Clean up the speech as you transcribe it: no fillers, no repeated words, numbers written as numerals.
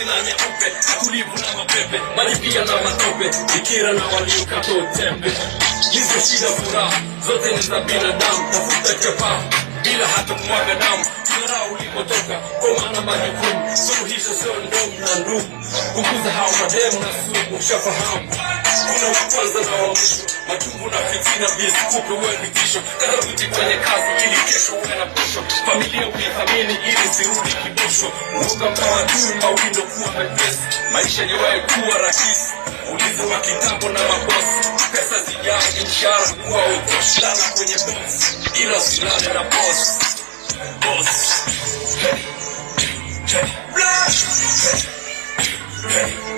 nyeusi na nyeupe, tulivu na mapepe, malipia na matope, bikira na waliokata utembe. Hizo shida furaha zote ni za binadamu, tafuta chapa bila hata kumwaga damu. Tunara ulipotoka kwa maana majukumu, suluhisho sio ndomu na ndumu. Kukuza hao mademu na sumu, ushafahamu kuna wa kwanza na wa mwisho, machungu na fitina, bizi kupe uwe vitisho. Karabuti kwenye kazi ili kesho uwe na posho, familia unithamini ili sirudi kibosho. Uoga mkawa dui mawindo kuwa mepesi, maisha yewae kuwa rahisi, ulizi wa kitambo na mabosi. Pesa zijaa mshahara kuwa utoshi, lala kwenye bosi ila usilale na boss. Boss, hey, hey, hey, hey.